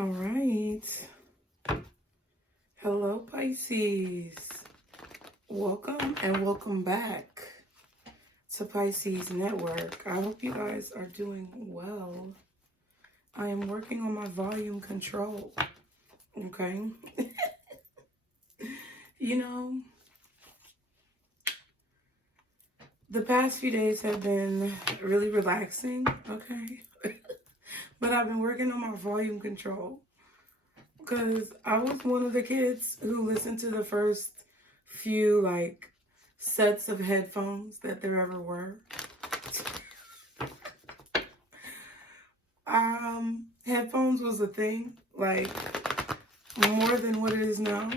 All right. Hello, Pisces. Welcome and welcome back to Pisces Network. I hope you guys are doing well. I am working on my volume control. Okay. You know, the past few days have been really relaxing. Okay. But I've been working on my volume control because I was one of the kids who listened to the first few sets of headphones that there ever were. Headphones was a thing, more than what it is now.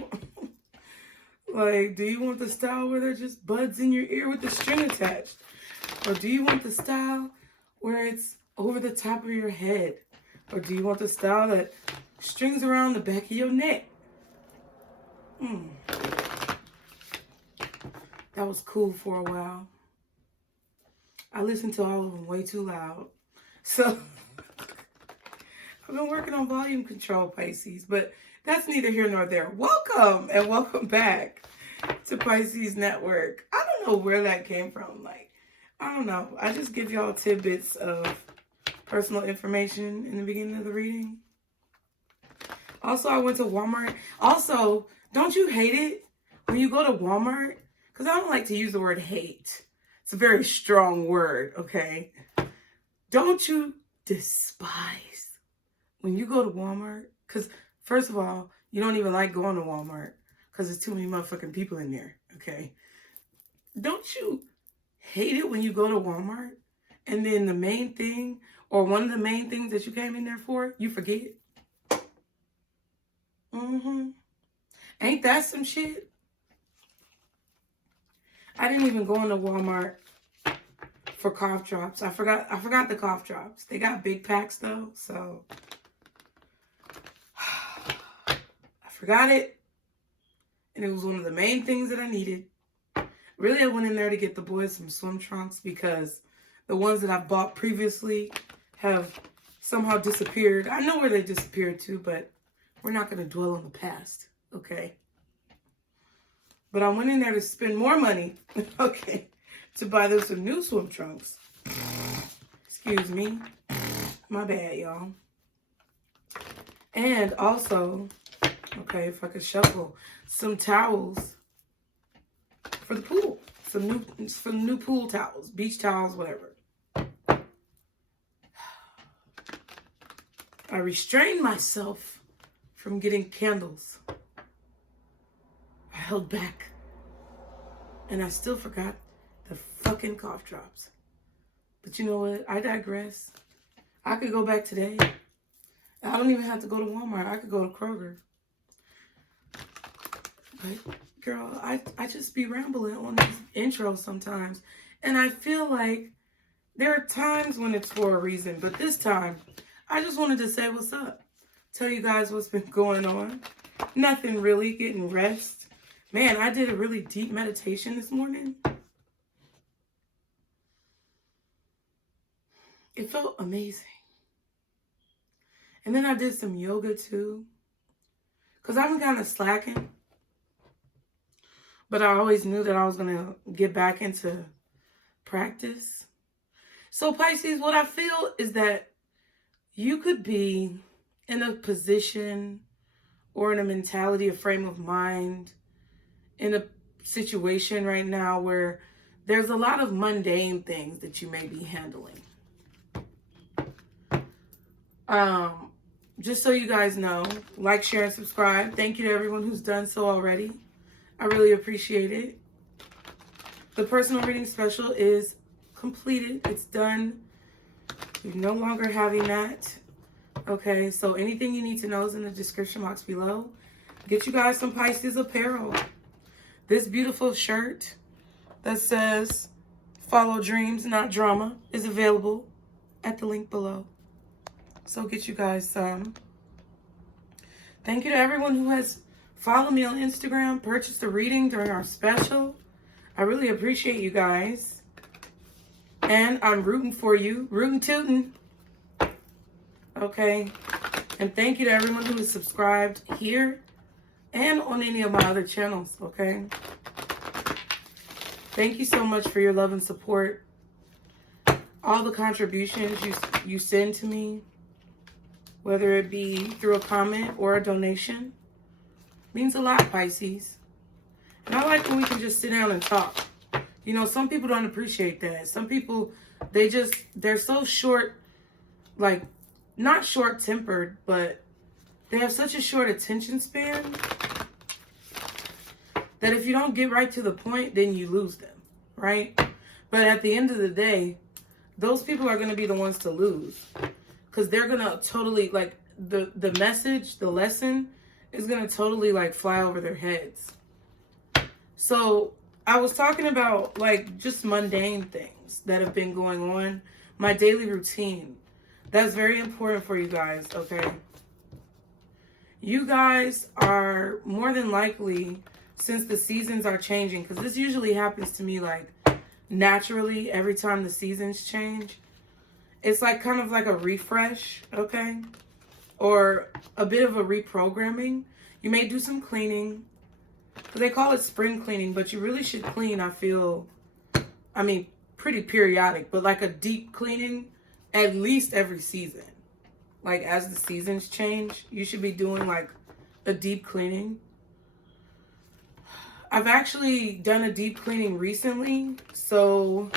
Do you want the style where they're just buds in your ear with the string attached? Or do you want the style where it's over the top of your head? Or do you want the style that strings around the back of your neck? That was cool for a while. I listened to all of them way too loud. So I've been working on volume control, Pisces, but that's neither here nor there. Welcome and welcome back to Pisces Network. I don't know where that came from. I don't know. I just give y'all tidbits of personal information in the beginning of the reading. Also, I went to Walmart. Also, don't you hate it when you go to Walmart? Because I don't like to use the word hate. It's a very strong word, okay? Don't you despise when you go to Walmart? Because, first of all, you don't even like going to Walmart because there's too many motherfucking people in there, okay? Don't you hate it when you go to Walmart and then the main thing, or one of the main things that you came in there for, you forget? Ain't that some shit? I didn't even go into Walmart for cough drops. I forgot the cough drops. They got big packs though, so I forgot it. And it was one of the main things that I needed. Really, I went in there to get the boys some swim trunks because the ones that I've bought previously have somehow disappeared. I know where they disappeared to, but we're not going to dwell on the past, okay? But I went in there to spend more money, okay, to buy them some new swim trunks. Excuse me. My bad, y'all. And also, okay, if I could shuffle, some towels for the pool. Some new pool towels, beach towels, whatever. I restrained myself from getting candles. I held back. And I still forgot the fucking cough drops. But you know what? I digress. I could go back today. I don't even have to go to Walmart. I could go to Kroger. But girl, I just be rambling on these intros sometimes. And I feel like there are times when it's for a reason. But this time, I just wanted to say what's up. Tell you guys what's been going on. Nothing really. Getting rest. Man, I did a really deep meditation this morning. It felt amazing. And then I did some yoga too. Because I've been kind of slacking. But I always knew that I was going to get back into practice. So Pisces, what I feel is that you could be in a position or in a mentality, a frame of mind, in a situation right now where there's a lot of mundane things that you may be handling. Just so you guys know, like, share, and subscribe. Thank you to everyone who's done so already. I really appreciate it. The personal reading special is completed. It's done. You're no longer having that. Okay, so anything you need to know is in the description box below. Get you guys some Pisces apparel. This beautiful shirt that says, "Follow dreams, not drama," is available at the link below. So get you guys some. Thank you to everyone who has followed me on Instagram, purchased a reading during our special. I really appreciate you guys. And I'm rooting for you. Rootin' tootin'. Okay. And thank you to everyone who is subscribed here and on any of my other channels, okay? Thank you so much for your love and support. All the contributions you send to me, whether it be through a comment or a donation, means a lot, Pisces. And I like when we can just sit down and talk. You know, some people don't appreciate that. Some people, they're so short, like, not short-tempered, but they have such a short attention span that if you don't get right to the point, then you lose them, right? But at the end of the day, those people are going to be the ones to lose, because they're going to totally, like, the message, the lesson is going to totally, like, fly over their heads. So I was talking about, like, just mundane things that have been going on. My daily routine. That's very important for you guys, okay? You guys are more than likely, since the seasons are changing, because this usually happens to me, like, naturally every time the seasons change. It's like kind of like a refresh, okay? Or a bit of a reprogramming. You may do some cleaning. They call it spring cleaning, but you really should clean, I feel, I mean, pretty periodic, but like a deep cleaning at least every season. Like, as the seasons change, you should be doing like a deep cleaning. I've actually done a deep cleaning recently, so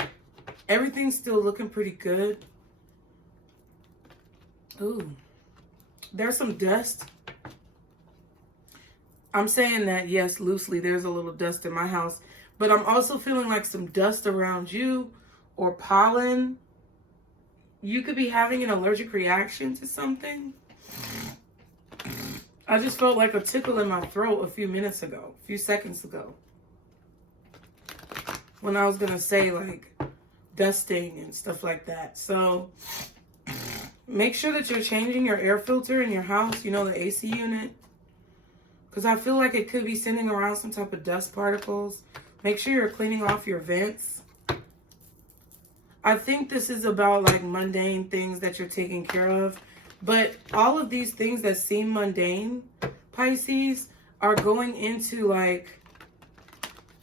everything's still looking pretty good. Ooh, there's some dust. I'm saying that, yes, loosely, there's a little dust in my house, but I'm also feeling like some dust around you or pollen. You could be having an allergic reaction to something. I just felt like a tickle in my throat a few seconds ago, when I was going to say, like, dusting and stuff like that. So make sure that you're changing your air filter in your house, you know, the AC unit, because I feel like it could be sending around some type of dust particles. Make sure you're cleaning off your vents. I think this is about, like, mundane things that you're taking care of. But all of these things that seem mundane, Pisces, are going into, like,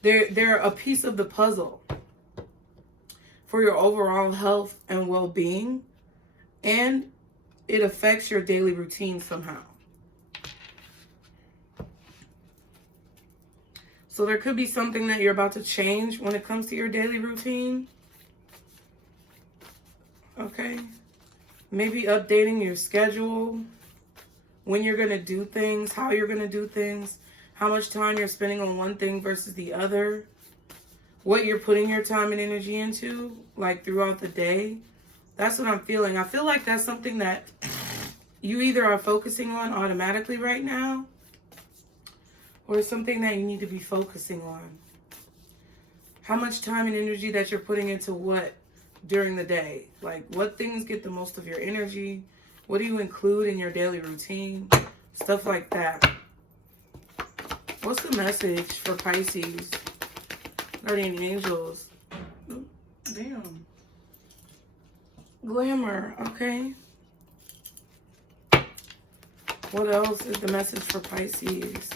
they're a piece of the puzzle for your overall health and well-being. And it affects your daily routine somehow. So there could be something that you're about to change when it comes to your daily routine. Okay. Maybe updating your schedule, when you're going to do things, how you're going to do things, how much time you're spending on one thing versus the other, what you're putting your time and energy into, like, throughout the day. That's what I'm feeling. I feel like that's something that you either are focusing on automatically right now, or something that you need to be focusing on. How much time and energy that you're putting into what during the day. Like, what things get the most of your energy? What do you include in your daily routine? Stuff like that. What's the message for Pisces? Guardian angels. Ooh, damn. Glamour, okay. What else is the message for Pisces?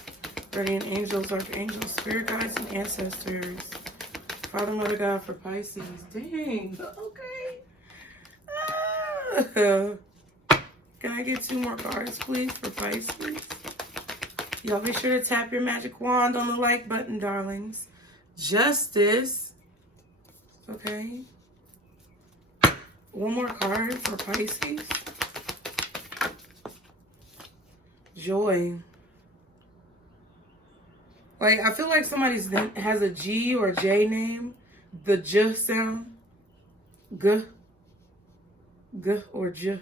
Guardian angels, archangels, spirit guides, and ancestors. Father, Mother, God for Pisces. Dang, okay. Can I get 2 more cards, please, for Pisces? Y'all be sure to tap your magic wand on the like button, darlings. Justice. Okay. 1 more card for Pisces. Joy. Like, I feel like somebody's has a G or J name. The J sound. G. G or J.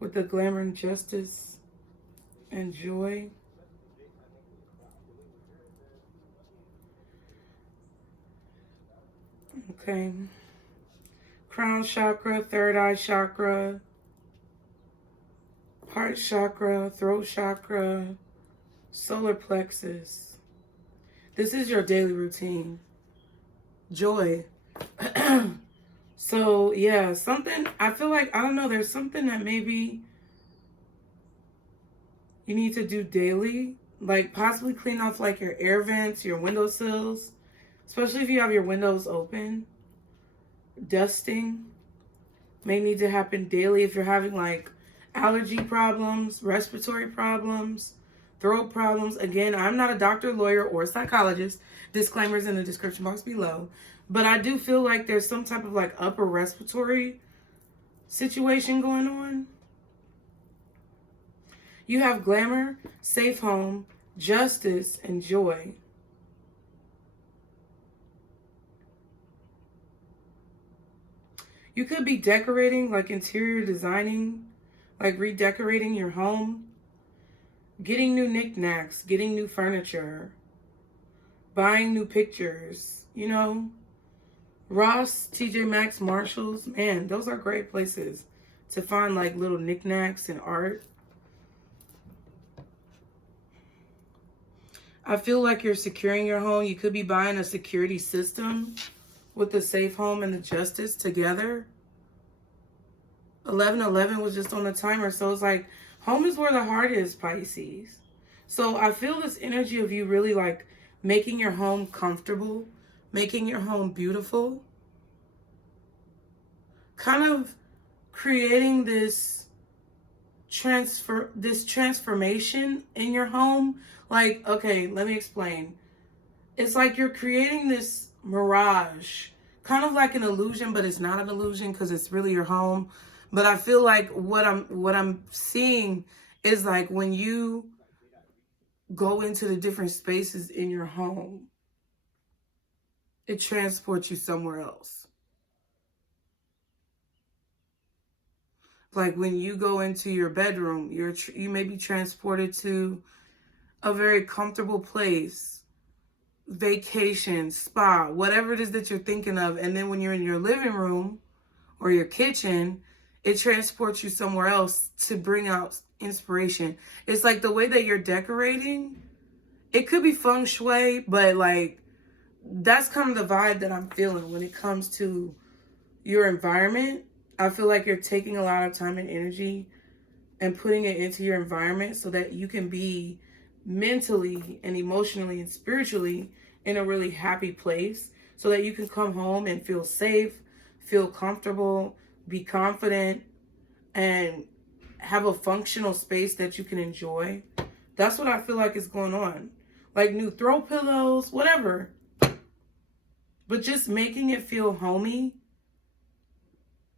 With the glamour and justice and joy. Okay. Crown chakra, third eye chakra, heart chakra, throat chakra, solar plexus. This is your daily routine. Joy. So, yeah, something, I feel like, I don't know, there's something that maybe you need to do daily. Like possibly clean off like your air vents, your windowsills, especially if you have your windows open. Dusting may need to happen daily if you're having like allergy problems, respiratory problems, throat problems. Again, I'm not a doctor, lawyer, or psychologist. Disclaimers in the description box below. But I do feel like there's some type of like upper respiratory situation going on. You have glamour, safe home, justice, and joy. You could be decorating, like interior designing, like redecorating your home, getting new knickknacks, getting new furniture, buying new pictures, you know. Ross, TJ Maxx, Marshalls, man, those are great places to find like little knickknacks and art. I feel like you're securing your home. You could be buying a security system with the safe home and the justice together. 1111 was just on the timer. So it's like, home is where the heart is, Pisces. So I feel this energy of you really like making your home comfortable, making your home beautiful. Kind of creating this transformation in your home. Like, okay, let me explain. It's like you're creating this mirage, kind of like an illusion, but it's not an illusion because it's really your home. But I feel like what I'm seeing is like when you go into the different spaces in your home, it transports you somewhere else. Like when you go into your bedroom, you may be transported to a very comfortable place, vacation, spa, whatever it is that you're thinking of. And then when you're in your living room or your kitchen, it transports you somewhere else to bring out inspiration. It's like the way that you're decorating. It could be feng shui, but like that's kind of the vibe that I'm feeling when it comes to your environment. I feel like you're taking a lot of time and energy and putting it into your environment so that you can be mentally and emotionally and spiritually in a really happy place, so that you can come home and feel safe, feel comfortable, be confident, and have a functional space that you can enjoy. That's what I feel like is going on. Like new throw pillows, whatever. But just making it feel homey.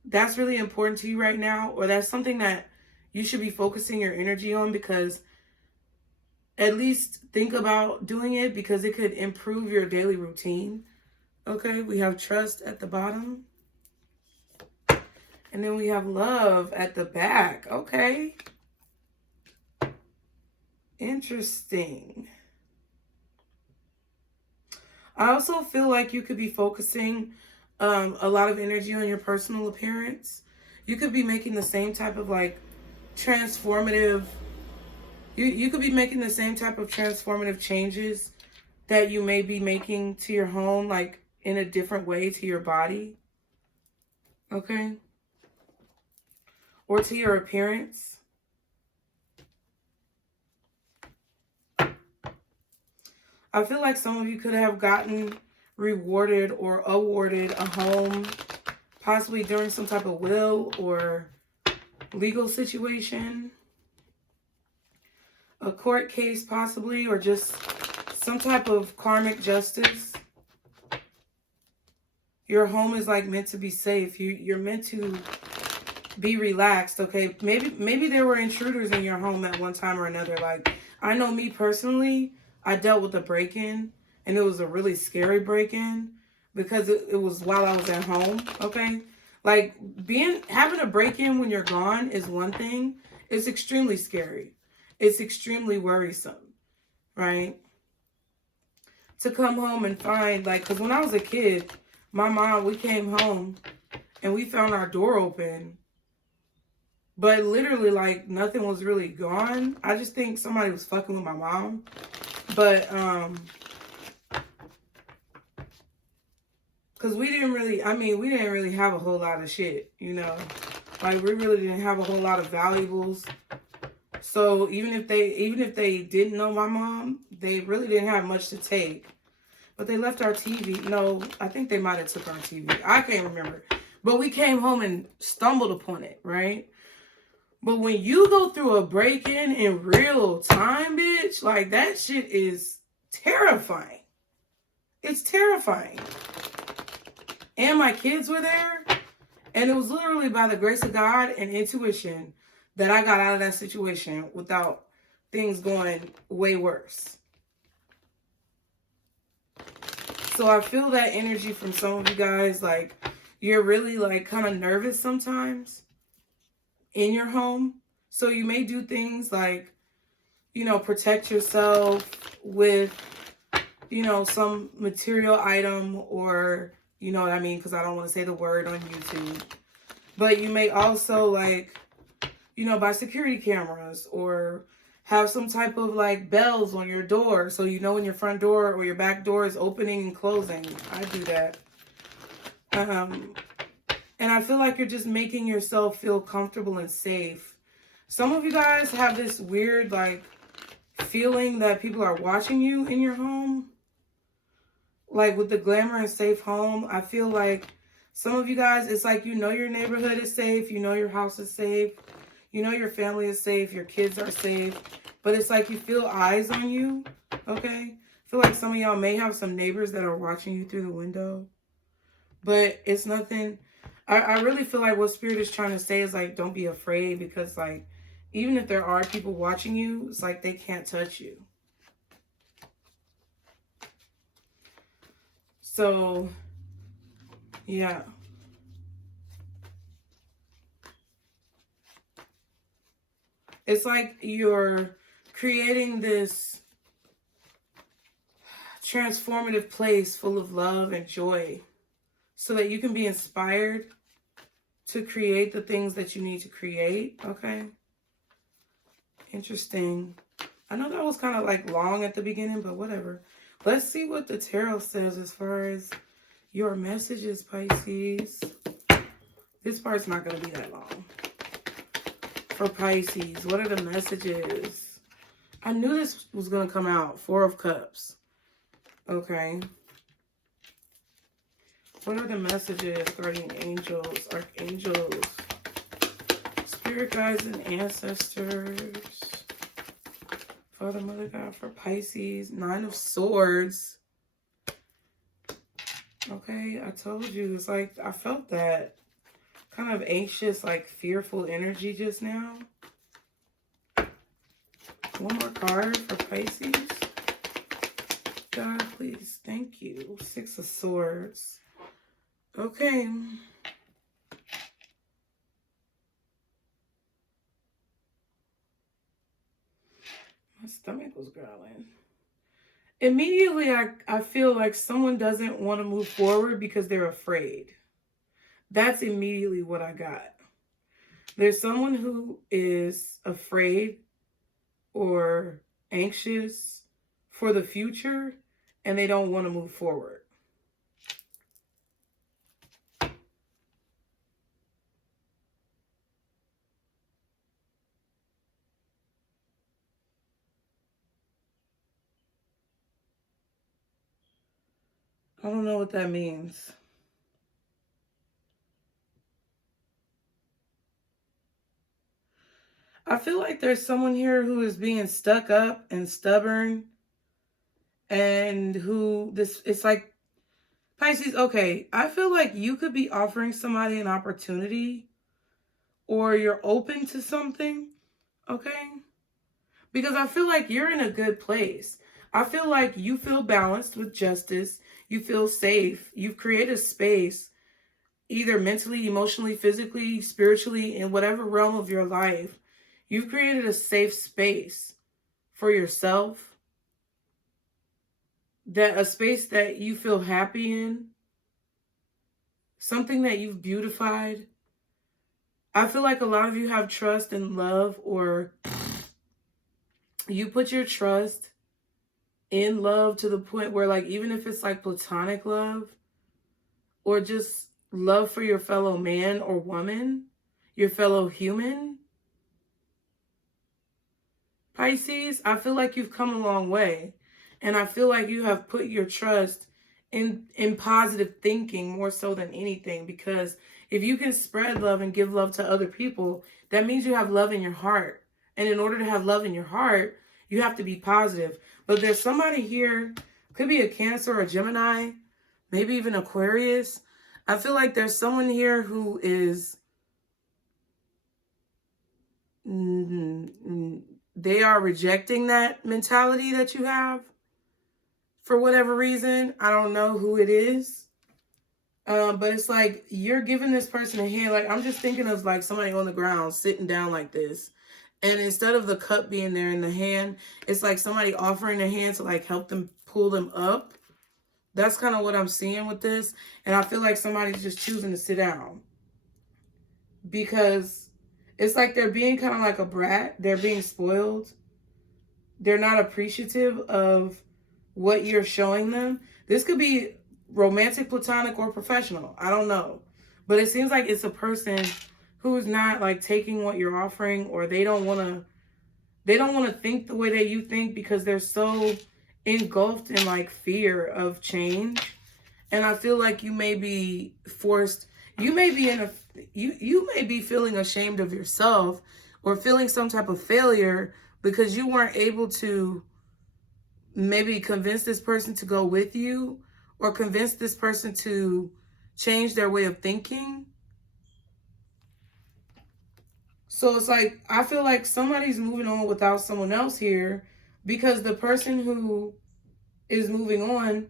That's really important to you right now, or that's something that you should be focusing your energy on, because at least think about doing it because it could improve your daily routine. Okay, we have trust at the bottom. And then we have love at the back. Okay. Interesting. I also feel like you could be focusing a lot of energy on your personal appearance. You could be making the same type of like transformative, you could be making the same type of transformative changes that you may be making to your home, like in a different way to your body. Okay. Or to your appearance. I feel like some of you could have gotten rewarded or awarded a home, possibly during some type of will or legal situation, a court case possibly, or just some type of karmic justice. Your home is like meant to be safe. You're meant to be relaxed, okay? Maybe there were intruders in your home at one time or another. Like, I know me personally, I dealt with a break-in, and it was a really scary break-in because it was while I was at home, okay? Like, having a break-in when you're gone is one thing. It's extremely scary. It's extremely worrisome, right? To come home and find, like, because when I was a kid, my mom, we came home and we found our door open, but literally, like, nothing was really gone. I just think somebody was fucking with my mom. But, because we didn't really have a whole lot of shit, you know? Like, we really didn't have a whole lot of valuables. So even if they didn't know my mom, they really didn't have much to take. But they left our TV. No, I think they might have took our TV. I can't remember. But we came home and stumbled upon it, right? But when you go through a break-in in real time, bitch, like that shit is terrifying. It's terrifying. And my kids were there. And it was literally by the grace of God and intuition that I got out of that situation without things going way worse. So I feel that energy from some of you guys. Like, you're really like kind of nervous sometimes in your home. So you may do things like, you know, protect yourself with, you know, some material item, or, you know what I mean? Because I don't want to say the word on YouTube. But you may also, like, you know, buy security cameras or have some type of like bells on your door so you know when your front door or your back door is opening and closing. I do that. And I feel like you're just making yourself feel comfortable and safe. Some of you guys have this weird like feeling that people are watching you in your home. Like with the glamour and safe home, I feel like some of you guys, it's like you know your neighborhood is safe, you know your house is safe, you know your family is safe, your kids are safe, but it's like you feel eyes on you, okay? I feel like some of y'all may have some neighbors that are watching you through the window, but it's nothing. I really feel like what Spirit is trying to say is like, don't be afraid, because like, even if there are people watching you, it's like they can't touch you. So, yeah. It's like you're creating this transformative place full of love and joy so that you can be inspired to create the things that you need to create, okay? Interesting. I know that was kind of like long at the beginning, but whatever. Let's see what the tarot says as far as your messages, Pisces. This part's not going to be that long. For Pisces, what are the messages? I knew this was going to come out. 4 of Cups. Okay. What are the messages? Guardian angels, archangels, spirit guides and ancestors. Father, Mother, God for Pisces. 9 of Swords. Okay, I told you. It's like I felt that kind of anxious, like fearful energy just now. One more card for Pisces. God, please. Thank you. 6 of Swords. Okay. My stomach was growling. Immediately, I feel like someone doesn't want to move forward because they're afraid. That's immediately what I got. There's someone who is afraid or anxious for the future, and they don't want to move forward. I don't know what that means. I feel like there's someone here who is being stuck up and stubborn, and who it's like, Pisces, okay, I feel like you could be offering somebody an opportunity, or you're open to something, okay? Because I feel like you're in a good place. I feel like you feel balanced with justice. You feel safe. You've created a space, either mentally, emotionally, physically, spiritually, in whatever realm of your life. You've created a safe space for yourself. That a space that you feel happy in. Something that you've beautified. I feel like a lot of you have trust and love, or you put your trust in love to the point where, like, even if it's like platonic love or just love for your fellow man or woman, your fellow human, Pisces, I feel like you've come a long way. And I feel like you have put your trust in positive thinking more so than anything. Because if you can spread love and give love to other people, that means you have love in your heart. And in order to have love in your heart, you have to be positive. But there's somebody here, could be a Cancer or a Gemini, maybe even Aquarius. I feel like there's someone here who is... they are rejecting that mentality that you have for whatever reason. I don't know who it is. But it's like you're giving this person a hand. Like, I'm just thinking of like somebody on the ground sitting down like this. And instead of the cup being there in the hand, it's like somebody offering a hand to like help them pull them up. That's kind of what I'm seeing with this. And I feel like somebody's just choosing to sit down. Because it's like they're being kind of like a brat. They're being spoiled. They're not appreciative of what you're showing them. This could be romantic, platonic, or professional. I don't know. But it seems like it's a person who's not like taking what you're offering, or they don't want to think the way that you think because they're so engulfed in like fear of change. And I feel like you may be forced, you may be in a, you may be feeling ashamed of yourself or feeling some type of failure because you weren't able to maybe convince this person to go with you or convince this person to change their way of thinking. So it's like, I feel like somebody's moving on without someone else here because the person who is moving on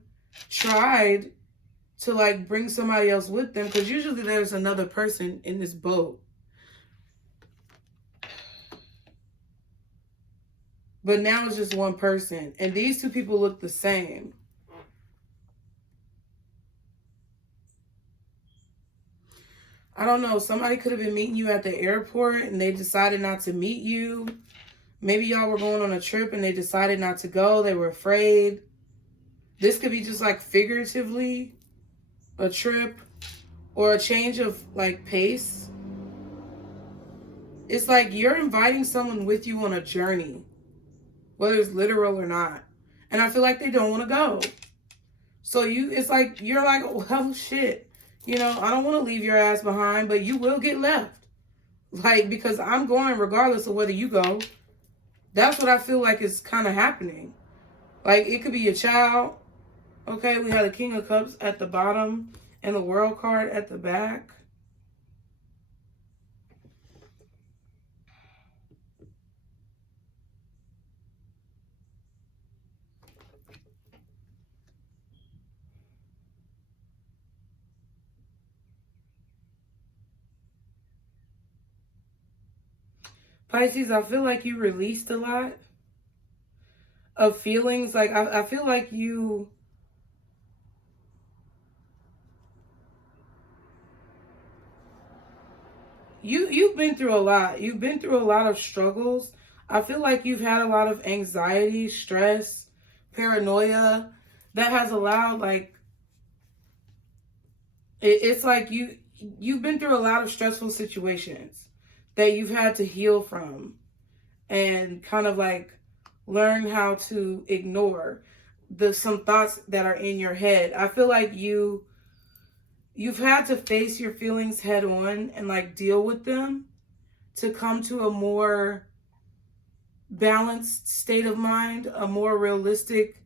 tried to like bring somebody else with them, because usually there's another person in this boat. But now it's just one person. And these two people look the same. I don't know. Somebody could have been meeting you at the airport and they decided not to meet you. Maybe y'all were going on a trip and they decided not to go. They were afraid. This could be just like figuratively a trip or a change of like pace. It's like you're inviting someone with you on a journey, whether it's literal or not. And I feel like they don't want to go. So it's like, you're like, well, shit. You know, I don't want to leave your ass behind, but you will get left. Like, because I'm going regardless of whether you go. That's what I feel like is kind of happening. Like, it could be your child. Okay, we have the King of Cups at the bottom and the World card at the back. Pisces, I feel like you released a lot of feelings. Like, I feel like you've been through a lot. You've been through a lot of struggles. I feel like you've had a lot of anxiety, stress, paranoia that has allowed, like, it's like you've been through a lot of stressful situations that you've had to heal from and kind of like learn how to ignore some thoughts that are in your head. I feel like you've had to face your feelings head on and like deal with them to come to a more balanced state of mind, a more realistic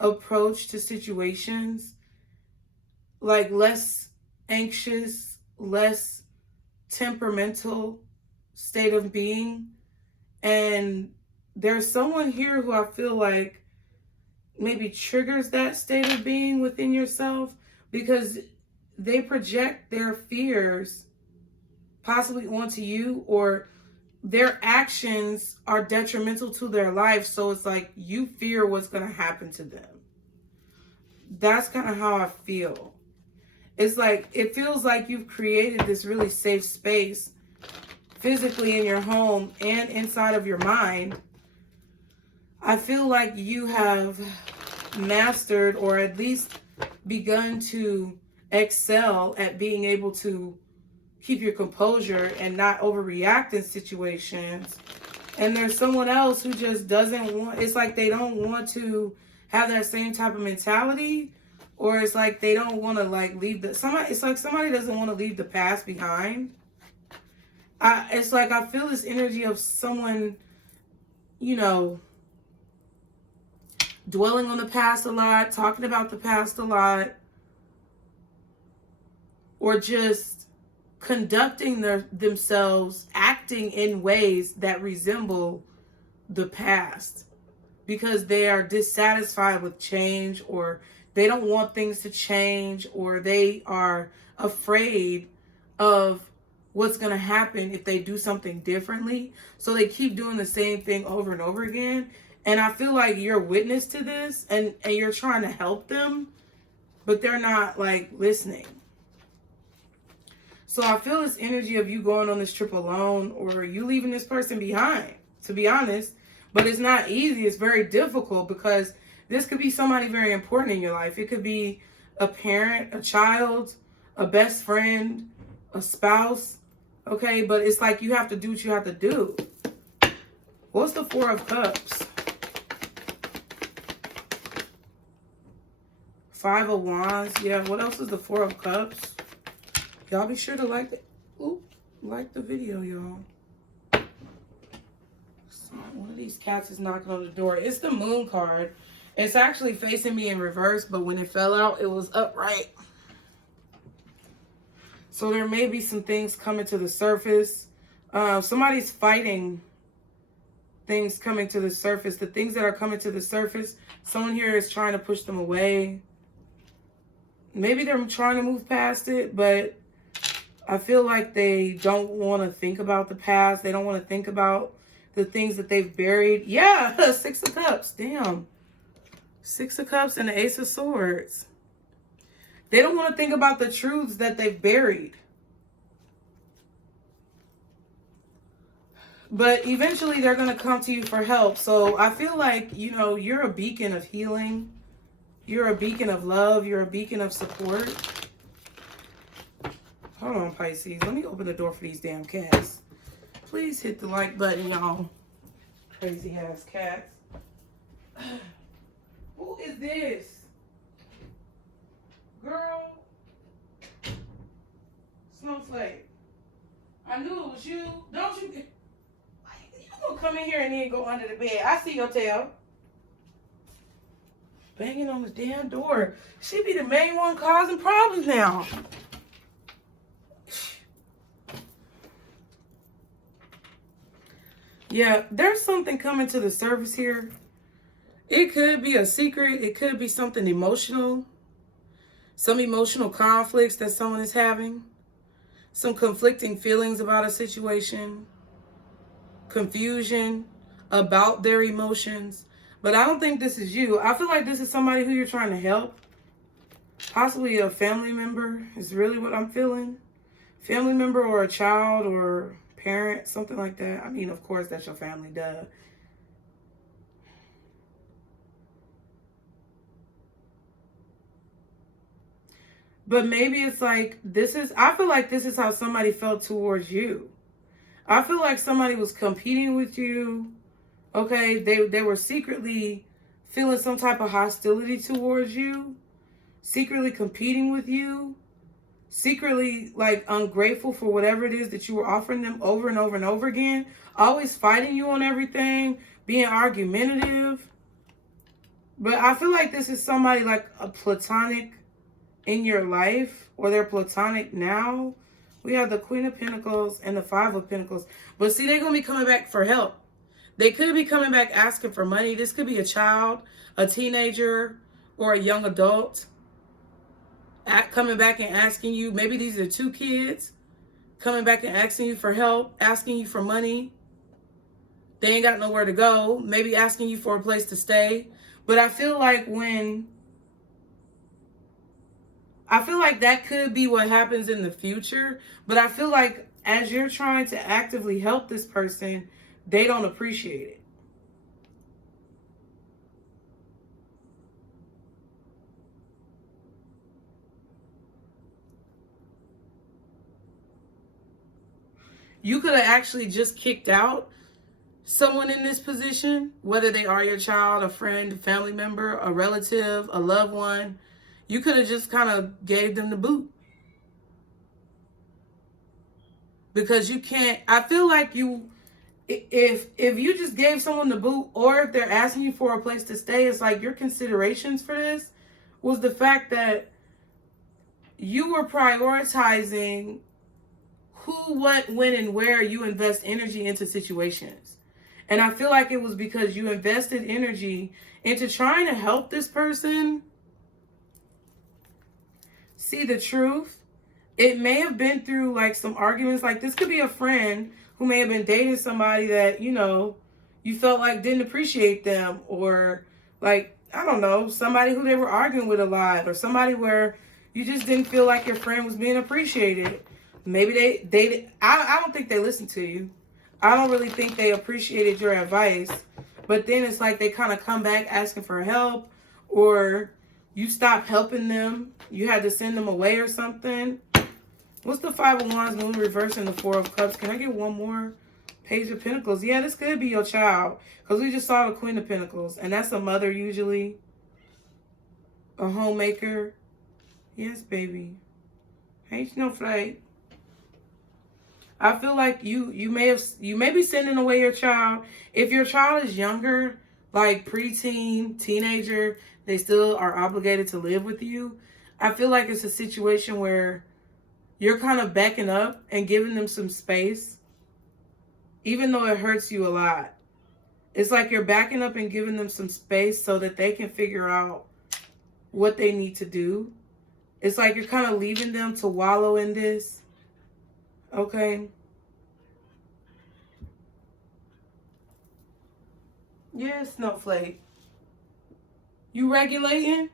approach to situations, like less anxious, less temperamental state of being. And there's someone here who I feel like maybe triggers that state of being within yourself because they project their fears possibly onto you, or their actions are detrimental to their life. So it's like you fear what's going to happen to them. That's kind of how I feel. It's like, it feels like you've created this really safe space physically in your home and inside of your mind. I feel like you have mastered, or at least begun to excel at being able to keep your composure and not overreact in situations. And there's someone else who just doesn't want, it's like they don't want to have that same type of mentality, or it's like they don't want to like leave the, somebody, it's like somebody doesn't want to leave the past behind. It's like I feel this energy of someone, you know, dwelling on the past a lot, talking about the past a lot, or just conducting themselves, acting in ways that resemble the past because they are dissatisfied with change, or they don't want things to change, or they are afraid of what's going to happen if they do something differently. So they keep doing the same thing over and over again. And I feel like you're witness to this, and you're trying to help them, but they're not like listening. So I feel this energy of you going on this trip alone, or you leaving this person behind, to be honest. But it's not easy. It's very difficult because this could be somebody very important in your life. It could be a parent, a child, a best friend, a spouse. Okay, but it's like you have to do what you have to do. What's the Four of Cups? Five of Wands. Yeah, what else is the Four of Cups? Y'all be sure to like the video, y'all. One of these cats is knocking on the door. It's the Moon card. It's actually facing me in reverse, but when it fell out, it was upright. So there may be some things coming to the surface. Somebody's fighting things coming to the surface. The things that are coming to the surface, someone here is trying to push them away. Maybe they're trying to move past it, but I feel like they don't want to think about the past. They don't want to think about the things that they've buried. Yeah, Six of Cups. Damn. Six of Cups and the Ace of Swords. They don't want to think about the truths that they've buried. But eventually they're going to come to you for help. So I feel like, you know, you're a beacon of healing. You're a beacon of love. You're a beacon of support. Hold on, Pisces. Let me open the door for these damn cats. Please hit the like button, y'all. Crazy ass cats. Who is this? Girl. Snowflake. I knew it was you. Don't you? You gonna come in here and then go under the bed. I see your tail. Banging on the damn door. She be the main one causing problems now. Yeah, there's something coming to the surface here. It could be a secret. It could be something emotional. Some emotional conflicts that someone is having. Some conflicting feelings about a situation. Confusion about their emotions. But I don't think this is you. I feel like this is somebody who you're trying to help. Possibly a family member is really what I'm feeling. Family member or a child or parent, something like that. I mean, of course, that's your family, duh. But maybe it's like, I feel like this is how somebody felt towards you. I feel like somebody was competing with you. Okay, they were secretly feeling some type of hostility towards you. Secretly competing with you. Secretly, like, ungrateful for whatever it is that you were offering them over and over and over again. Always fighting you on everything. Being argumentative. But I feel like this is somebody like a platonic in your life. Or they're platonic now. We have the Queen of Pentacles and the Five of Pentacles. But see, they're going to be coming back for help. They could be coming back asking for money. This could be a child, a teenager, or a young adult. Coming back and asking you, maybe these are two kids coming back and asking you for help, asking you for money. They ain't got nowhere to go, maybe asking you for a place to stay. But I feel like that could be what happens in the future. But I feel like as you're trying to actively help this person, they don't appreciate it. You could have actually just kicked out. someone in this position, whether they are your child, a friend, a family member, a relative, a loved one, you could have just kind of gave them the boot. Because you can't, I feel like if you just gave someone the boot, or if they're asking you for a place to stay, it's like your considerations for this was the fact that you were prioritizing who, what, when, and where you invest energy into situations. And I feel like it was because you invested energy into trying to help this person see the truth. It may have been through like some arguments. Like this could be a friend who may have been dating somebody that, you know, you felt like didn't appreciate them, or like, I don't know, somebody who they were arguing with a lot, or somebody where you just didn't feel like your friend was being appreciated. Maybe I don't think they listened to you. I don't really think they appreciated your advice. But then it's like they kind of come back asking for help, or you stop helping them. You had to send them away or something. What's the Five of Wands, Moon reverse, and the Four of Cups? Can I get one more? Page of Pentacles. Yeah, this could be your child, because we just saw the Queen of Pentacles, and that's a mother usually, a homemaker. Yes, baby. Hey, Snowflake. I feel like you may be sending away your child. If your child is younger, like preteen, teenager, they still are obligated to live with you. I feel like it's a situation where you're kind of backing up and giving them some space, even though it hurts you a lot. It's like you're backing up and giving them some space so that they can figure out what they need to do. It's like you're kind of leaving them to wallow in this. Okay. Yeah, Snowflake. You regulating?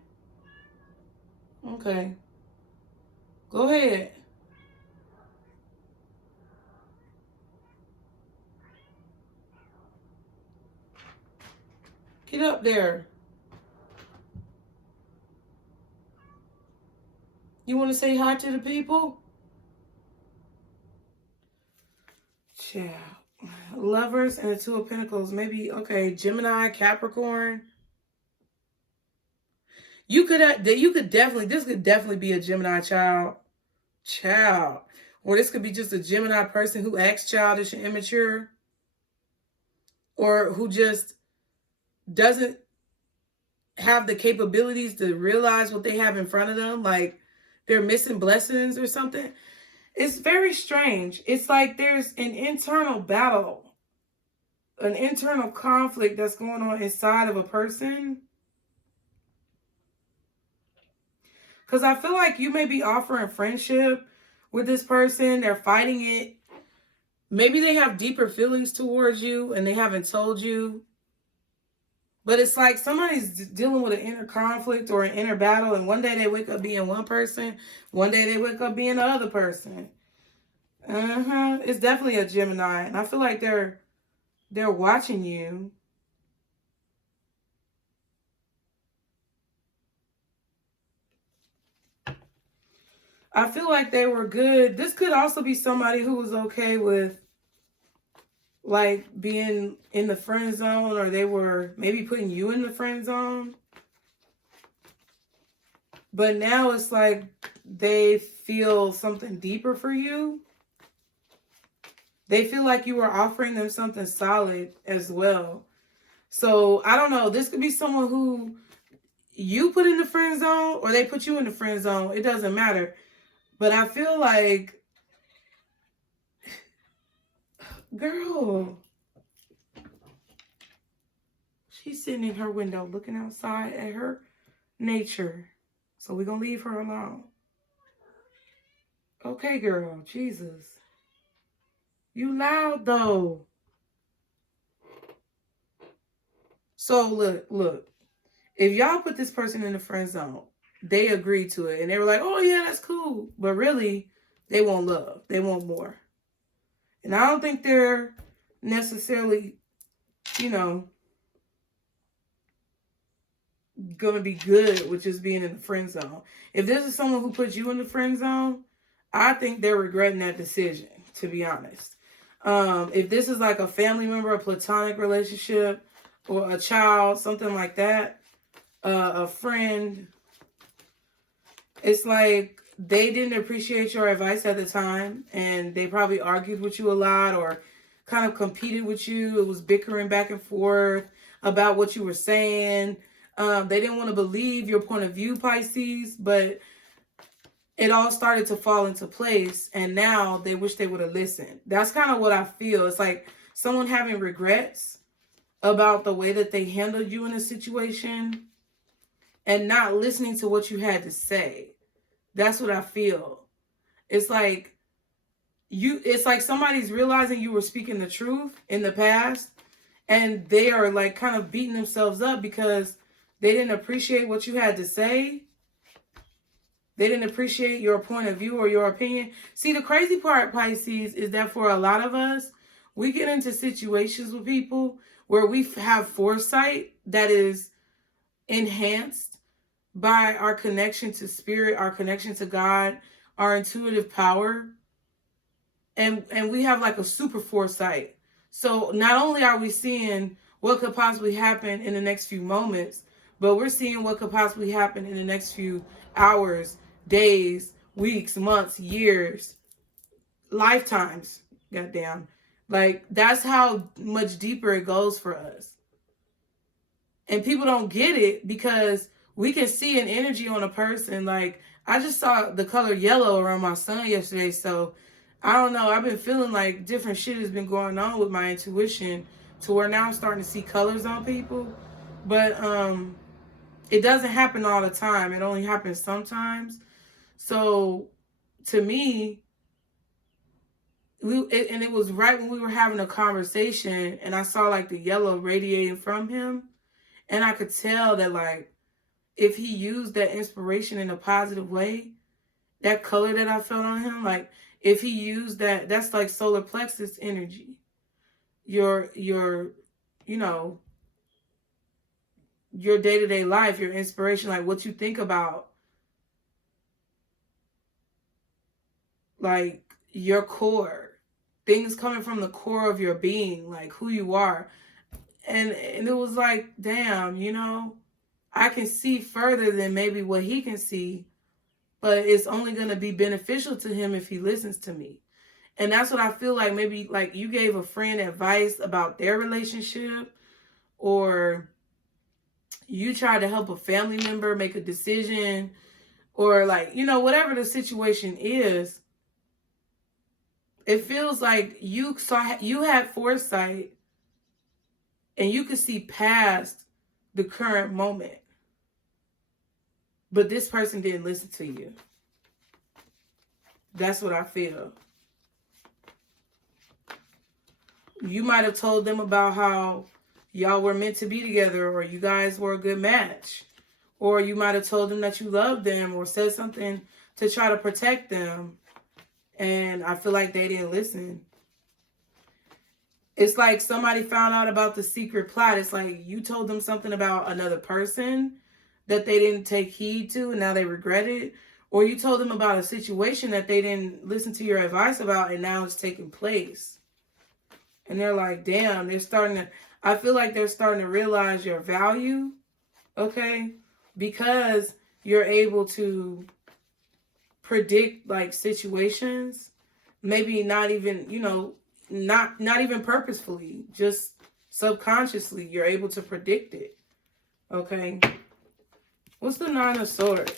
Okay. Go ahead. Get up there. You want to say hi to the people? Child. Lovers and the Two of Pentacles. Maybe, okay, Gemini, Capricorn. You could definitely, this could definitely be a Gemini child. Or this could be just a Gemini person who acts childish and immature. Or who just doesn't have the capabilities to realize what they have in front of them. Like they're missing blessings or something. It's very strange. It's like there's an internal battle, an internal conflict that's going on inside of a person. Because I feel like you may be offering friendship with this person. They're fighting it. Maybe they have deeper feelings towards you and they haven't told you. But it's like somebody's dealing with an inner conflict or an inner battle, and one day they wake up being one person, one day they wake up being the other person. It's definitely a Gemini, and I feel like they're watching you. I feel like they were good. This could also be somebody who was okay with like being in the friend zone, or they were maybe putting you in the friend zone. But now it's like they feel something deeper for you. They feel like you were offering them something solid as well. So I don't know. This could be someone who you put in the friend zone or they put you in the friend zone. It doesn't matter. But I feel like, girl, she's sitting in her window looking outside at her nature. So we're going to leave her alone. Okay, girl. Jesus. You loud, though. So, look. If y'all put this person in the friend zone, they agreed to it. And they were like, oh, yeah, that's cool. But really, they want love. They want more. And I don't think they're necessarily, you know, going to be good with just being in the friend zone. If this is someone who puts you in the friend zone, I think they're regretting that decision, to be honest. If this is like a family member, a platonic relationship, or a child, something like that, a friend, it's like they didn't appreciate your advice at the time, and they probably argued with you a lot or kind of competed with you. It was bickering back and forth about what you were saying. They didn't want to believe your point of view, Pisces, but it all started to fall into place, and now they wish they would have listened. That's kind of what I feel. It's like someone having regrets about the way that they handled you in a situation and not listening to what you had to say. That's what I feel. It's like somebody's realizing you were speaking the truth in the past, and they are like kind of beating themselves up because they didn't appreciate what you had to say. They didn't appreciate your point of view or your opinion. See, the crazy part, Pisces, is that for a lot of us, we get into situations with people where we have foresight that is enhanced by our connection to spirit, our connection to God, our intuitive power. And we have like a super foresight. So not only are we seeing what could possibly happen in the next few moments, but we're seeing what could possibly happen in the next few hours, days, weeks, months, years, lifetimes. Goddamn. Like, that's how much deeper it goes for us. And people don't get it because we can see an energy on a person. Like, I just saw the color yellow around my son yesterday, so I don't know. I've been feeling like different shit has been going on with my intuition to where now I'm starting to see colors on people. But it doesn't happen all the time. It only happens sometimes. So to me, it was right when we were having a conversation and I saw like the yellow radiating from him. And I could tell that like if he used that inspiration in a positive way, that color that I felt on him, like if he used that, that's like solar plexus energy. Your you know, your day-to-day life, your inspiration, like what you think about, like your core, things coming from the core of your being, like who you are. And it was like, damn, you know, I can see further than maybe what he can see, but it's only going to be beneficial to him if he listens to me. And that's what I feel like. Maybe like you gave a friend advice about their relationship, or you tried to help a family member make a decision, or like, you know, whatever the situation is. It feels like you had foresight and you could see past the current moment. But this person didn't listen to you. That's what I feel. You might have told them about how y'all were meant to be together, or you guys were a good match. Or you might have told them that you loved them or said something to try to protect them. And I feel like they didn't listen. It's like somebody found out about the secret plot. It's like you told them something about another person that they didn't take heed to and now they regret it. Or you told them about a situation that they didn't listen to your advice about and now it's taking place. And they're like, damn, I feel like they're starting to realize your value, okay? Because you're able to predict like situations, maybe not even, you know, not even purposefully, just subconsciously, you're able to predict it, okay? What's the Nine of Swords?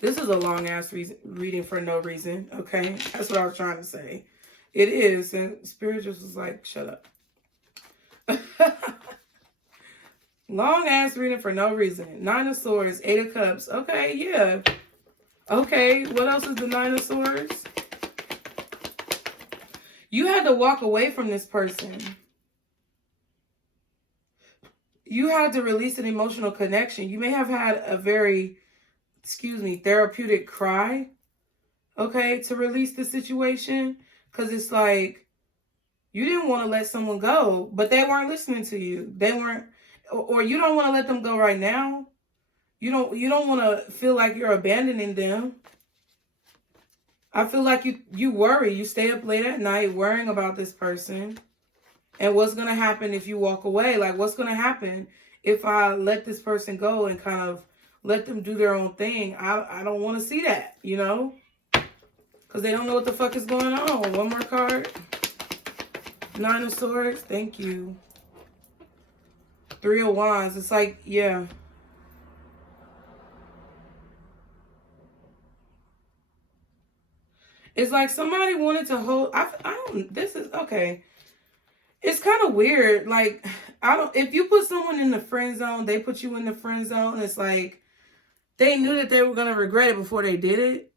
This is a long-ass reading for no reason, okay? That's what I was trying to say. It is, and Spirit just was like, shut up. Long-ass reading for no reason. Nine of Swords, Eight of Cups. Okay, yeah. Okay, what else is the Nine of Swords? You had to walk away from this person. You had to release an emotional connection. You may have had a very, therapeutic cry, okay, to release the situation. Because it's like, you didn't want to let someone go, but they weren't listening to you. They weren't, or you don't want to let them go right now. You don't want to feel like you're abandoning them. I feel like you worry. You stay up late at night worrying about this person. And what's going to happen if you walk away? Like, what's going to happen if I let this person go and kind of let them do their own thing? I don't want to see that, you know? Because they don't know what the fuck is going on. One more card. Nine of Swords. Thank you. Three of Wands. It's like, yeah. It's like somebody wanted to hold. I don't. This is okay. It's kind of weird. Like, I don't. If you put someone in the friend zone, they put you in the friend zone. It's like they knew that they were gonna regret it before they did it.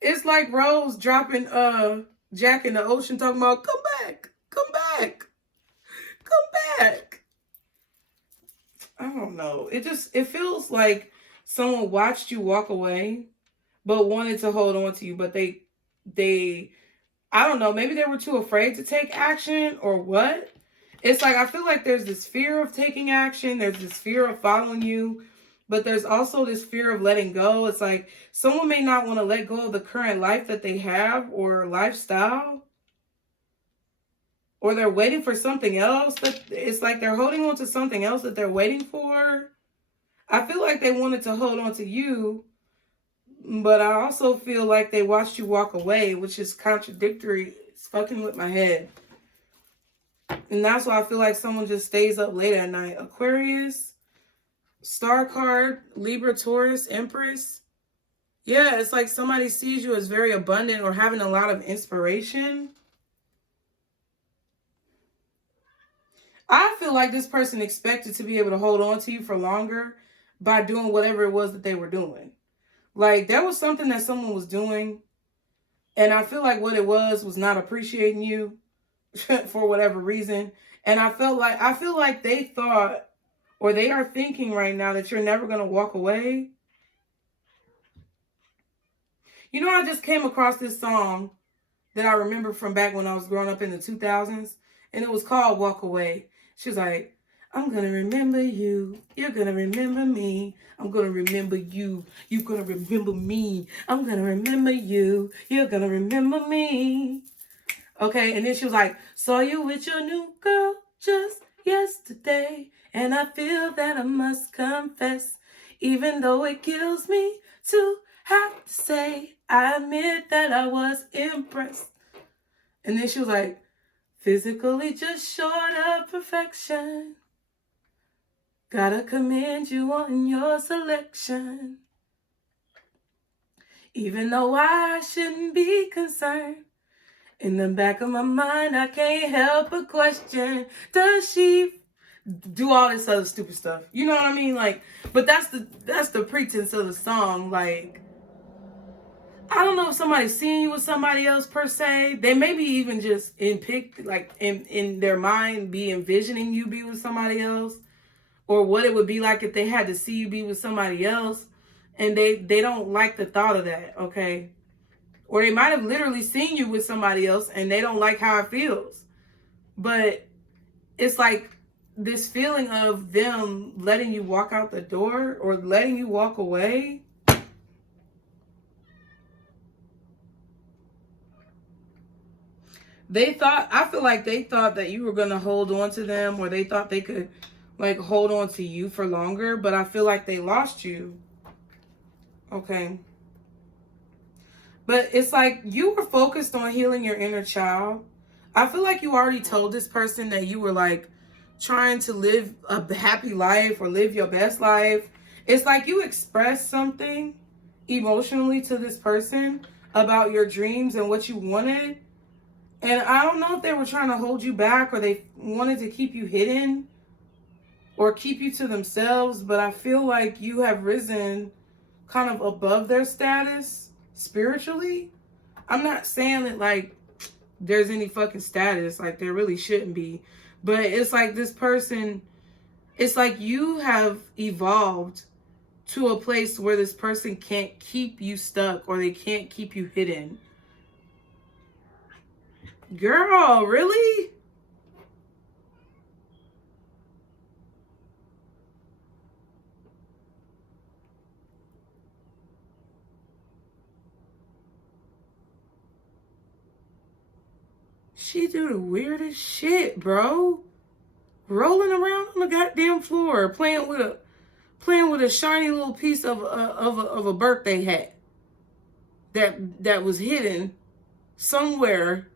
It's like Rose dropping Jack in the ocean, talking about come back, come back, come back. I don't know. It feels like someone watched you walk away, but wanted to hold on to you, but they I don't know, maybe they were too afraid to take action or what. It's like I feel like there's this fear of taking action, there's this fear of following you, but there's also this fear of letting go. It's like someone may not want to let go of the current life that they have or lifestyle, or they're waiting for something else. It's like they're holding on to something else that they're waiting for. I feel like they wanted to hold on to you, but I also feel like they watched you walk away, which is contradictory. It's fucking with my head. And that's why I feel like someone just stays up late at night. Aquarius, Star card, Libra, Taurus, Empress. Yeah, it's like somebody sees you as very abundant or having a lot of inspiration. I feel like this person expected to be able to hold on to you for longer by doing whatever it was that they were doing. Like, there was something that someone was doing, and I feel like what it was not appreciating you for whatever reason. And I feel like they thought, or they are thinking right now, that you're never going to walk away. You know, I just came across this song that I remember from back when I was growing up in the 2000s, and it was called Walk Away. She was like, I'm going to remember you. You're going to remember me. I'm going to remember you. You're going to remember me. I'm going to remember you. You're going to remember me. Okay, and then she was like, saw you with your new girl just yesterday, and I feel that I must confess, even though it kills me to have to say, I admit that I was impressed. And then she was like, physically just short of perfection. Gotta commend you on your selection. Even though I shouldn't be concerned, in the back of my mind, I can't help but question, does she do all this other stupid stuff? You know what I mean? Like, but that's the pretense of the song. Like, I don't know if somebody's seeing you with somebody else per se. They maybe even just in their mind be envisioning you be with somebody else, or what it would be like if they had to see you be with somebody else, and they don't like the thought of that, okay? Or they might have literally seen you with somebody else and they don't like how it feels. But it's like this feeling of them letting you walk out the door or letting you walk away. I feel like they thought that you were going to hold on to them, or they thought they could like hold on to you for longer, but I feel like they lost you. Okay. But it's like you were focused on healing your inner child. I feel like you already told this person that you were like trying to live a happy life or live your best life. It's like you expressed something emotionally to this person about your dreams and what you wanted. And I don't know if they were trying to hold you back or they wanted to keep you hidden or keep you to themselves. But I feel like you have risen kind of above their status spiritually. I'm not saying that like there's any fucking status, like there really shouldn't be. But it's like this person, it's like you have evolved to a place where this person can't keep you stuck or they can't keep you hidden. Girl, really? She do the weirdest shit, bro. Rolling around on the goddamn floor, playing with a shiny little piece of a birthday hat that was hidden somewhere.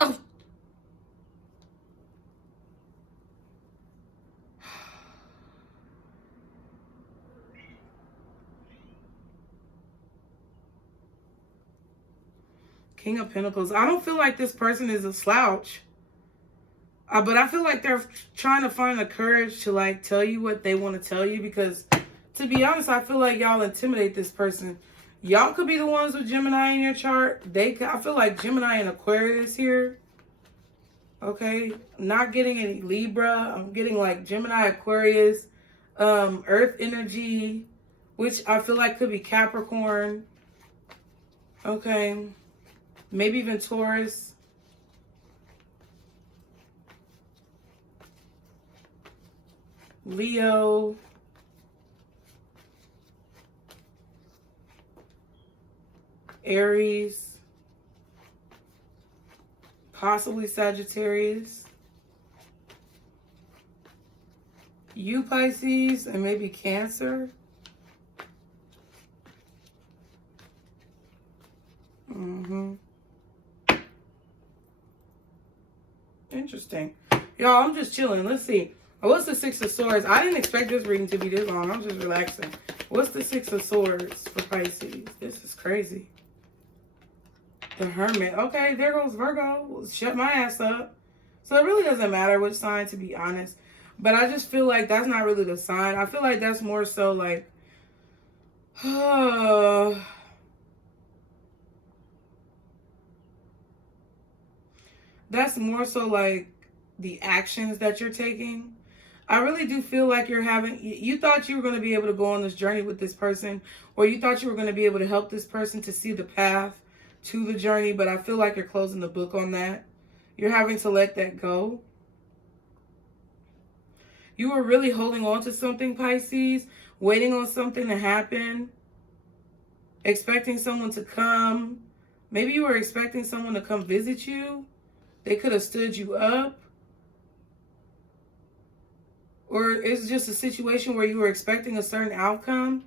Oh. King of Pentacles. I don't feel like this person is a slouch. But I feel like they're trying to find the courage to like tell you what they want to tell you, because to be honest, I feel like y'all intimidate this person. Y'all could be the ones with Gemini in your chart. I feel like Gemini and Aquarius here. Okay. Not getting any Libra. I'm getting like Gemini, Aquarius, Earth energy, which I feel like could be Capricorn. Okay. Maybe even Taurus. Leo. Aries. Possibly Sagittarius. You Pisces, and maybe Cancer. Interesting. Y'all, I'm just chilling. Let's see. What's the Six of Swords? I didn't expect this reading to be this long. I'm just relaxing. What's the Six of Swords for Pisces? This is crazy. The Hermit. Okay, there goes Virgo. Shut my ass up. So it really doesn't matter which sign, to be honest. But I just feel like that's not really the sign. I feel like that's more so like... that's more so like the actions that you're taking. I really do feel like you thought you were going to be able to go on this journey with this person, or you thought you were going to be able to help this person to see the path to the journey, but I feel like you're closing the book on that. You're having to let that go. You were really holding on to something, Pisces, waiting on something to happen, expecting someone to come. Maybe you were expecting someone to come visit you. They could have stood you up. Or it's just a situation where you were expecting a certain outcome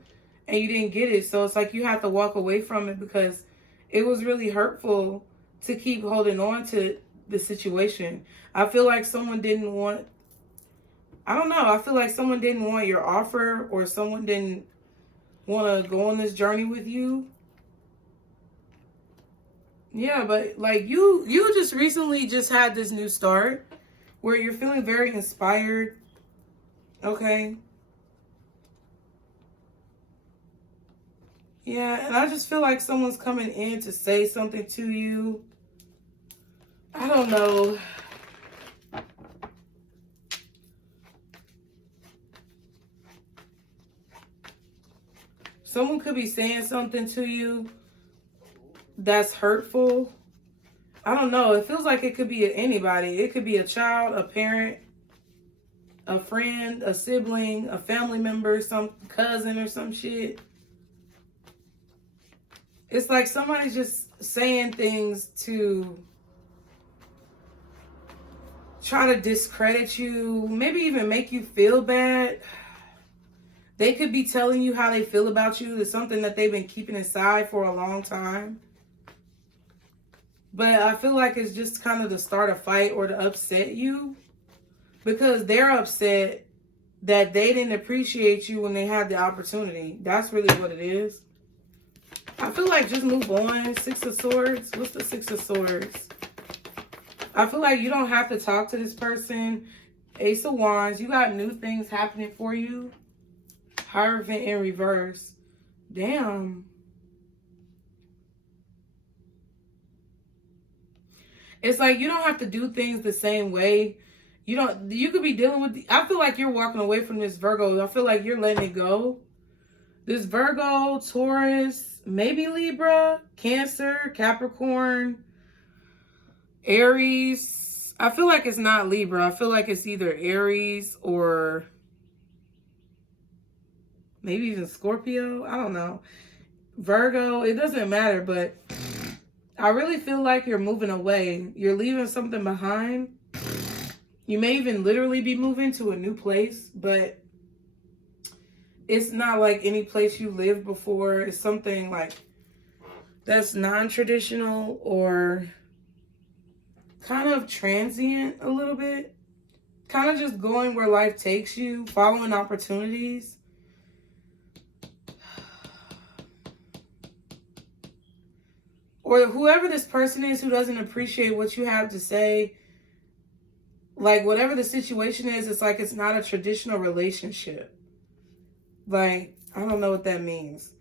and you didn't get it. So it's like you have to walk away from it because it was really hurtful to keep holding on to the situation. I feel like someone didn't want... I don't know. I feel like someone didn't want your offer, or someone didn't want to go on this journey with you. Yeah, but like you just recently just had this new start where you're feeling very inspired. Okay. Yeah, and I just feel like someone's coming in to say something to you. I don't know. Someone could be saying something to you that's hurtful. I don't know. It feels like it could be anybody. It could be a child, a parent, a friend, a sibling, a family member, some cousin or some shit. It's like somebody's just saying things to try to discredit you, maybe even make you feel bad. They could be telling you how they feel about you. It's something that they've been keeping inside for a long time. But I feel like it's just kind of to start a fight or to upset you, because they're upset that they didn't appreciate you when they had the opportunity. That's really what it is. I feel like just move on. Six of Swords. What's the Six of Swords? I feel like you don't have to talk to this person. Ace of Wands. You got new things happening for you. Hierophant in reverse. Damn. It's like you don't have to do things the same way. You could be dealing with... I feel like you're walking away from this Virgo. I feel like you're letting it go. This Virgo, Taurus, maybe Libra, Cancer, Capricorn, Aries. I feel like it's not Libra. I feel like it's either Aries or maybe even Scorpio. I don't know. Virgo. It doesn't matter, but I really feel like you're moving away. You're leaving something behind. You may even literally be moving to a new place, but it's not like any place you lived before. It's something like that's non-traditional or kind of transient a little bit. Kind of just going where life takes you, following opportunities. Or whoever this person is who doesn't appreciate what you have to say, like whatever the situation is, it's like it's not a traditional relationship. Like, I don't know what that means.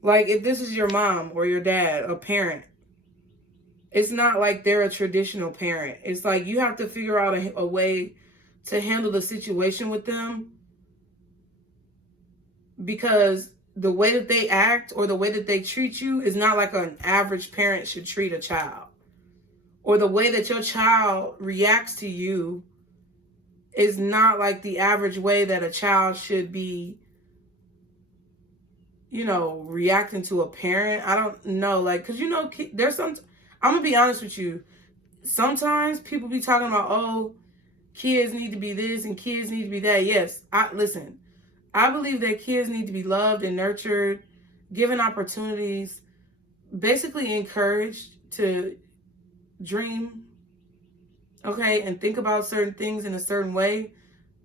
Like, if this is your mom or your dad, a parent, it's not like they're a traditional parent. It's like you have to figure out a way to handle the situation with them, because the way that they act or the way that they treat you is not like an average parent should treat a child. Or the way that your child reacts to you is not like the average way that a child should be, you know, reacting to a parent. I don't know. Like, because, you know, there's some, I'm going to be honest with you. Sometimes people be talking about, oh, kids need to be this and kids need to be that. Yes, listen, I believe that kids need to be loved and nurtured, given opportunities, basically encouraged to dream, okay, and think about certain things in a certain way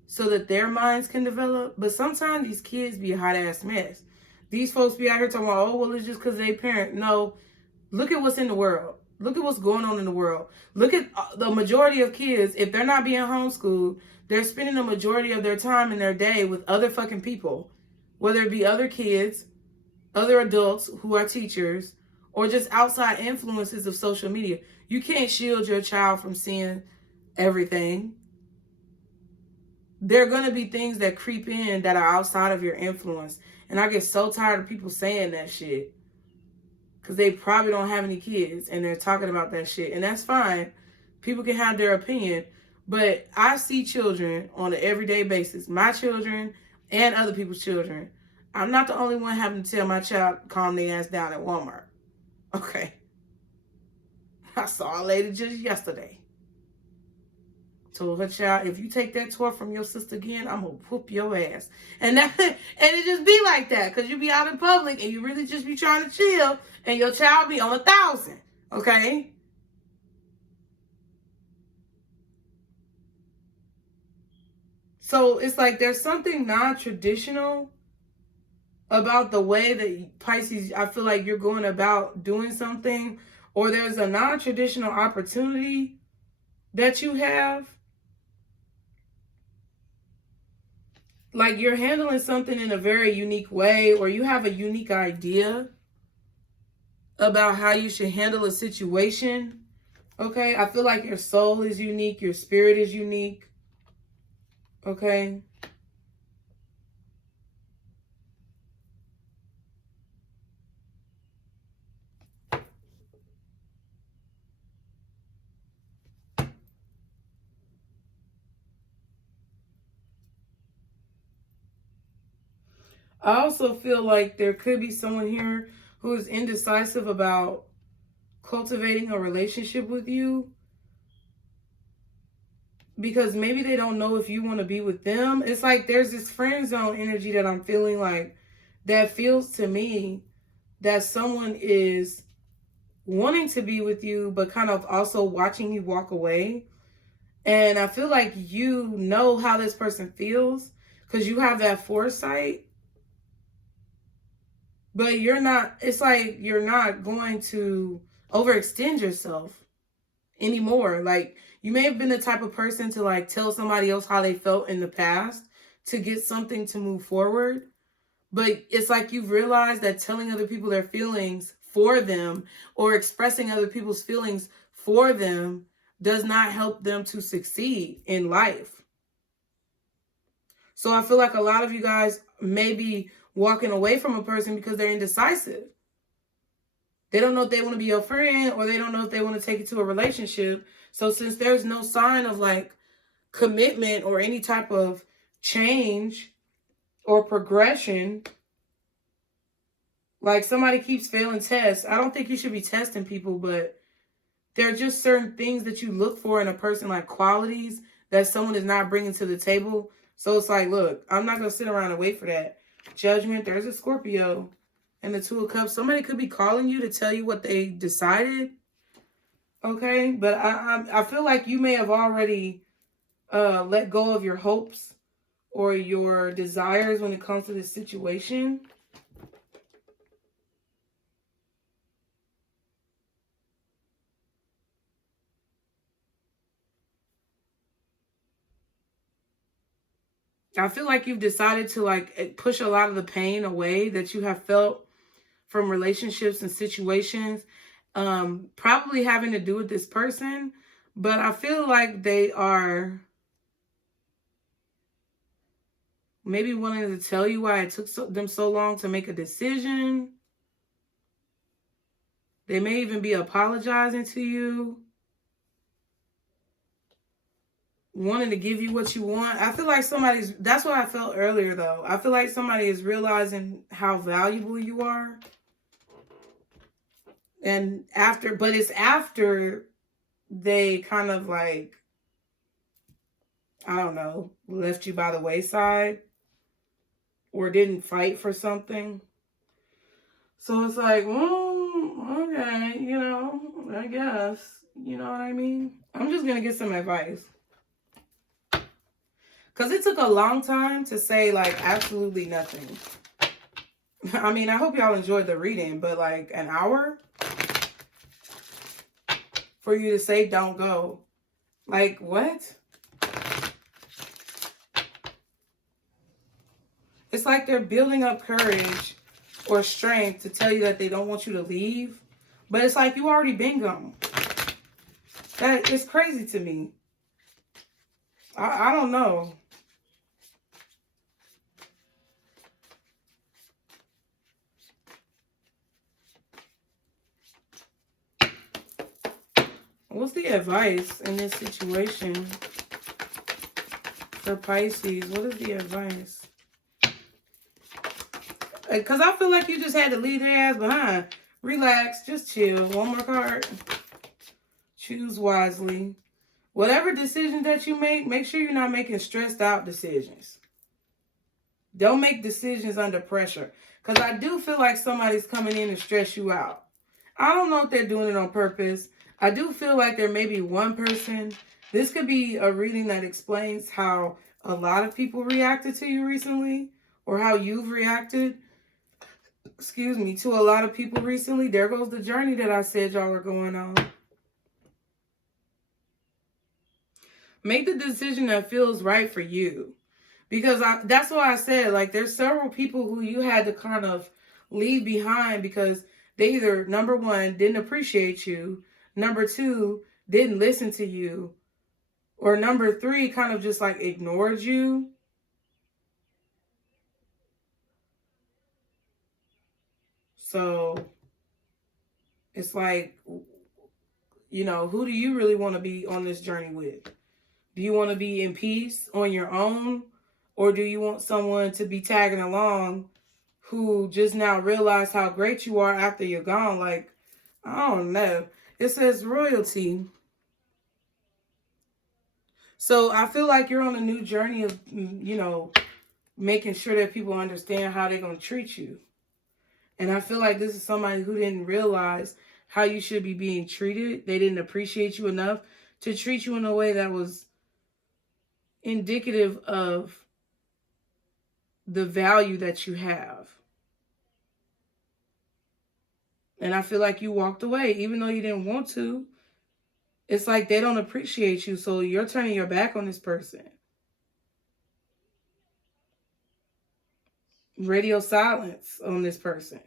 so that their minds can develop. But sometimes these kids be a hot-ass mess. These folks be out here talking about, oh, well, it's just because they parent. No, look at what's in the world. Look at what's going on in the world. Look at the majority of kids, if they're not being homeschooled, they're spending the majority of their time in their day with other fucking people, whether it be other kids, other adults who are teachers, or just outside influences of social media. You can't shield your child from seeing everything. There are going to be things that creep in that are outside of your influence. And I get so tired of people saying that shit, because they probably don't have any kids and they're talking about that shit. And that's fine. People can have their opinion. But I see children on an everyday basis. My children and other people's children. I'm not the only one having to tell my child calm their ass down at Walmart. Okay. I saw a lady just yesterday. Told her child, if you take that toy from your sister again, I'm going to whoop your ass. And it just be like that. Because you be out in public and you really just be trying to chill. And your child be on 1,000. Okay? So it's like there's something non-traditional about the way that Pisces, I feel like you're going about doing something. Or there's a non-traditional opportunity that you have. Like you're handling something in a very unique way, or you have a unique idea about how you should handle a situation. Okay, I feel like your soul is unique, your spirit is unique. Okay. I also feel like there could be someone here who is indecisive about cultivating a relationship with you, because maybe they don't know if you want to be with them. It's like there's this friend zone energy that I'm feeling, like that feels to me that someone is wanting to be with you, but kind of also watching you walk away. And I feel like you know how this person feels because you have that foresight. But you're not, it's like you're not going to overextend yourself anymore. Like, you may have been the type of person to like tell somebody else how they felt in the past to get something to move forward. But it's like you've realized that telling other people their feelings for them or expressing other people's feelings for them does not help them to succeed in life. So I feel like a lot of you guys may be walking away from a person because they're indecisive. They don't know if they want to be your friend, or they don't know if they want to take it to a relationship. So since there's no sign of like commitment or any type of change or progression, like somebody keeps failing tests. I don't think you should be testing people, but there are just certain things that you look for in a person, like qualities that someone is not bringing to the table. So it's like, look, I'm not going to sit around and wait for that. Judgment, there's a Scorpio. And the Two of Cups, somebody could be calling you to tell you what they decided. Okay, but I feel like you may have already let go of your hopes or your desires when it comes to this situation. I feel like you've decided to like push a lot of the pain away that you have felt from relationships and situations, probably having to do with this person. But I feel like they are maybe wanting to tell you why it took them so long to make a decision. They may even be apologizing to you, wanting to give you what you want. I feel like that's what I felt earlier though. I feel like somebody is realizing how valuable you are. And but it's after they kind of like, I don't know, left you by the wayside or didn't fight for something. So it's like, okay, you know, I guess, you know what I mean? I'm just going to get some advice. Because it took a long time to say, like, absolutely nothing. I mean, I hope y'all enjoyed the reading, but, like, an hour for you to say don't go. Like, what? It's like they're building up courage or strength to tell you that they don't want you to leave. But it's like you already been gone. That is crazy to me. I don't know. What's the advice in this situation for Pisces? What is the advice? Because I feel like you just had to leave their ass behind. Relax. Just chill. One more card. Choose wisely. Whatever decision that you make sure you're not making stressed out decisions. Don't make decisions under pressure. Because I do feel like somebody's coming in to stress you out. I don't know if they're doing it on purpose. I do feel like there may be one person. This could be a reading that explains how a lot of people reacted to you recently, or how you've reacted, to a lot of people recently. There goes the journey that I said y'all are going on. Make the decision that feels right for you. Because that's why I said, like, there's several people who you had to kind of leave behind because they either, number one, didn't appreciate you, number two, didn't listen to you, or number three, kind of just like ignored you. So it's like, you know, who do you really want to be on this journey with? Do you want to be in peace on your own? Or do you want someone to be tagging along who just now realized how great you are after you're gone? Like, I don't know. It says royalty. So I feel like you're on a new journey of, you know, making sure that people understand how they're going to treat you. And I feel like this is somebody who didn't realize how you should be being treated. They didn't appreciate you enough to treat you in a way that was indicative of the value that you have. And I feel like you walked away, even though you didn't want to. It's like they don't appreciate you, so you're turning your back on this person. Radio silence on this person.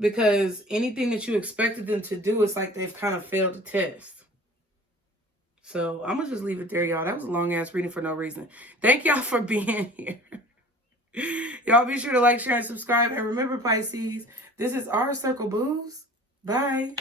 Because anything that you expected them to do, it's like they've kind of failed the test. So I'm going to just leave it there, y'all. That was a long-ass reading for no reason. Thank y'all for being here. Y'all be sure to like, share, and subscribe. And remember, Pisces, this is our Circle Booze. Bye.